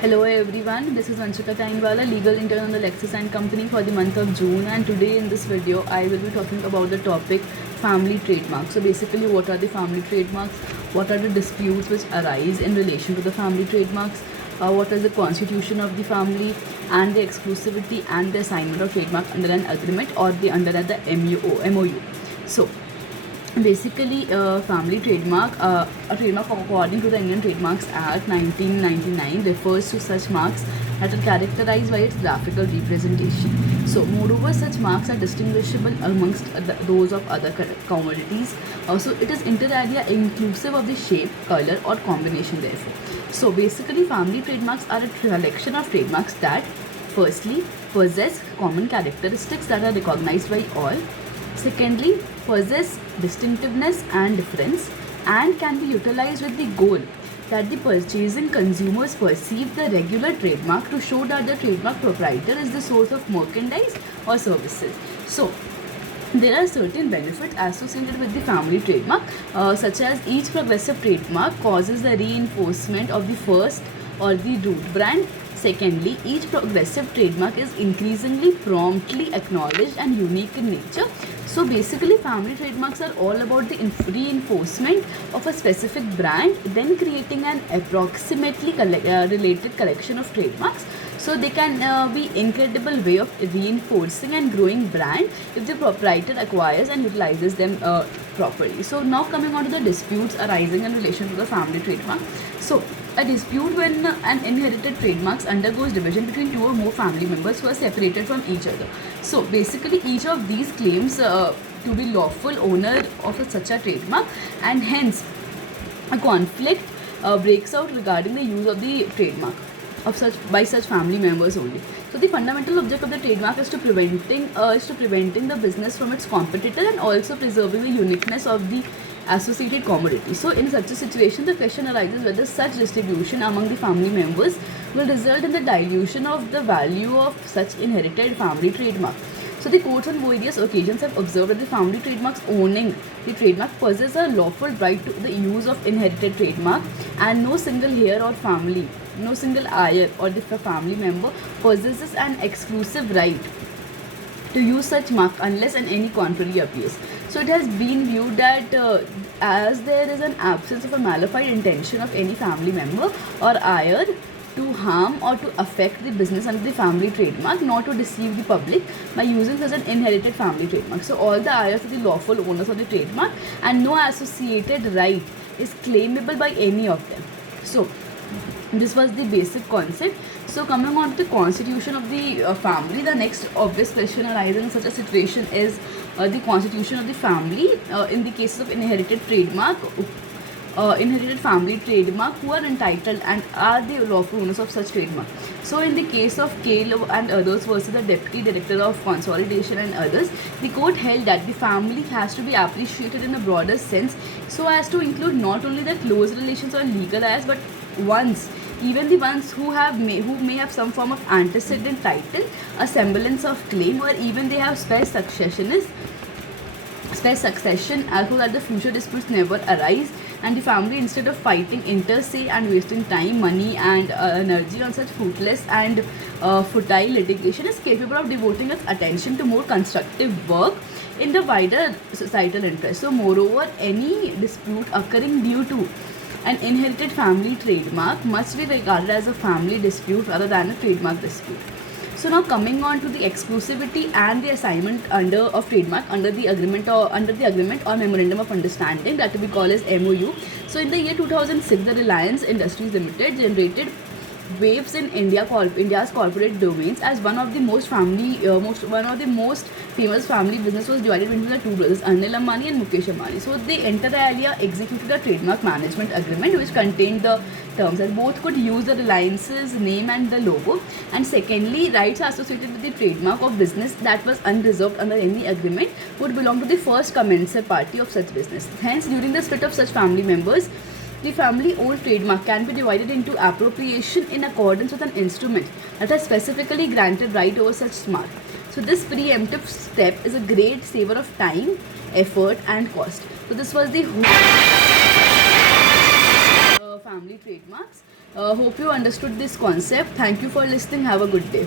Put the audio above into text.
Hello everyone, this is Vanshika Tainwala, legal intern on the Lexis and Company for the month of June, and today in this video I will be talking about the topic family trademarks. So basically, what are the family trademarks? What are the disputes which arise in relation to the family trademarks? What is the constitution of the family and the exclusivity and the assignment of trademark under an agreement or under the MOU. So basically, family trademark, a trademark according to the Indian Trademarks Act 1999 refers to such marks that are characterized by its graphical representation. So moreover, such marks are distinguishable amongst those of other commodities. Also, it is inter alia inclusive of the shape, color or combination therefore. So basically, family trademarks are a collection of trademarks that firstly possess common characteristics that are recognized by all. Secondly, possess distinctiveness and difference and can be utilized with the goal that the purchasing consumers perceive the regular trademark to show that the trademark proprietor is the source of merchandise or services. So, there are certain benefits associated with the family trademark, such as each progressive trademark causes the reinforcement of the first or the root brand. Secondly, each progressive trademark is increasingly promptly acknowledged and unique in nature. So basically, family trademarks are all about the reinforcement of a specific brand, then creating an approximately related collection of trademarks. So they can be incredible way of reinforcing and growing brand if the proprietor acquires and utilizes them properly. So now coming on to the disputes arising in relation to the family trademark. So a dispute when an inherited trademarks undergoes division between two or more family members who are separated from each other. So basically, each of these claims to be lawful owner of such a trademark, and hence a conflict breaks out regarding the use of the trademark of such by such family members only. So the fundamental object of the trademark is to preventing the business from its competitor and also preserving the uniqueness of the associated commodity. So in such a situation, the question arises whether such distribution among the family members will result in the dilution of the value of such inherited family trademark. So the courts on various occasions have observed that the family trademarks owning the trademark possess a lawful right to the use of inherited trademark, and no single heir or family, no single heir or the family member possesses an exclusive right to use such mark unless and any contrary appears. So it has been viewed that as there is an absence of a malified intention of any family member or heir to harm or to affect the business under the family trademark, not to deceive the public by using such an inherited family trademark. So all the heirs are the lawful owners of the trademark and no associated right is claimable by any of them. So this was the basic concept. So coming on to the constitution of the family, the next obvious question arising in such a situation is the constitution of the family in the cases of inherited trademark. Inherited family trademark who are entitled and are the lawful owners of such trademark. So in the case of Kale and others versus the Deputy Director of Consolidation and others, the court held that the family has to be appreciated in a broader sense so as to include not only the close relations or legal heirs but even the ones who may have some form of antecedent title, a semblance of claim, or even they have spare succession so that the future disputes never arise and the family, instead of fighting inter se and wasting time, money and energy on such fruitless and futile litigation, is capable of devoting its attention to more constructive work in the wider societal interest. So moreover, any dispute occurring due to an inherited family trademark must be regarded as a family dispute rather than a trademark dispute. So now coming on to the exclusivity and the assignment of trademark under the agreement or memorandum of understanding that we call as MOU. So in the year 2006, the Reliance Industries Limited generated waves in India's corporate domains as one of the most famous family business was divided into the two brothers Anil Ambani and Mukesh Ambani. So they inter alia executed a trademark management agreement which contained the terms that both could use the Reliance's name and the logo, and secondly, rights associated with the trademark of business that was unreserved under any agreement would belong to the first commencer party of such business. Hence, during the split of such family members, the family-owned trademark can be divided into appropriation in accordance with an instrument that has specifically granted right over such mark. So this preemptive step is a great saver of time, effort and cost. So this was the whole family trademarks. Hope you understood this concept. Thank you for listening. Have a good day.